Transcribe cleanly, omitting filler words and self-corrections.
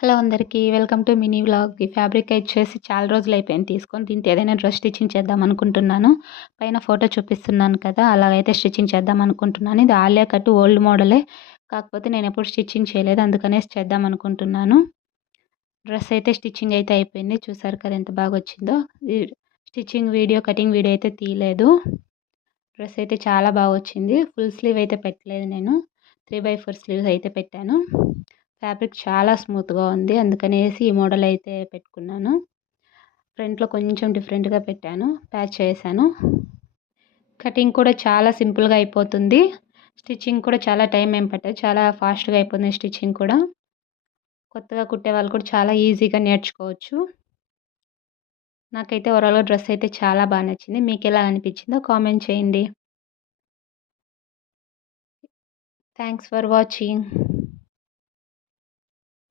Hello అందరికీ. Welcome to mini vlog. ఈ fabric వచ్చేసి చాలా రోజులైపోయింది తీసుకొని. దీంతో ఏదైనా డ్రెస్ స్టిచ్చింగ్ చేద్దాం అనుకుంటున్నాను. పైన ఫోటో చూపిస్తున్నాను కదా! అలాగైతే స్టిచ్చింగ్ చేద్దాం అనుకుంటున్నాను. ఇది ఆలియా కట్ ఓల్డ్ మోడలే. కాకపోతే నేనెప్పుడు స్టిచ్చింగ్ చేయలేదు. అందుకనేసి చేద్దాం అనుకుంటున్నాను. డ్రెస్ అయితే స్టిచ్చింగ్ అయితే అయిపోయింది. చూసారు కదా ఎంత బాగొచ్చిందో. ఈ స్టిచ్చింగ్ వీడియో, కటింగ్ వీడియో అయితే తీయలేదు. డ్రెస్ అయితే చాలా బాగొచ్చింది. ఫుల్ స్లీవ్ అయితే పెట్టలేదు నేను. 3/4 స్లీవ్స్ అయితే పెట్టాను. ఫ్యాబ్రిక్ చాలా స్మూత్‌గా ఉంది. అందుకనేసి ఈ మోడల్ అయితే పెట్టుకున్నాను. ఫ్రంట్‌లో కొంచెం డిఫరెంట్‌గా పెట్టాను. ప్యాచ్ చేశాను. కటింగ్ కూడా చాలా సింపుల్‌గా అయిపోతుంది. స్టిచ్చింగ్ కూడా చాలా టైం ఏం పట్టదు. చాలా ఫాస్ట్‌గా అయిపోతుంది స్టిచ్చింగ్ కూడా. కొత్తగా కుట్టే వాళ్ళు కూడా చాలా ఈజీగా నేర్చుకోవచ్చు. నాకైతే ఓవరాల్‌గా డ్రెస్ అయితే చాలా బా నచ్చింది. మీకెలా అనిపించిందో కామెంట్ చేయండి. Thanks for watching.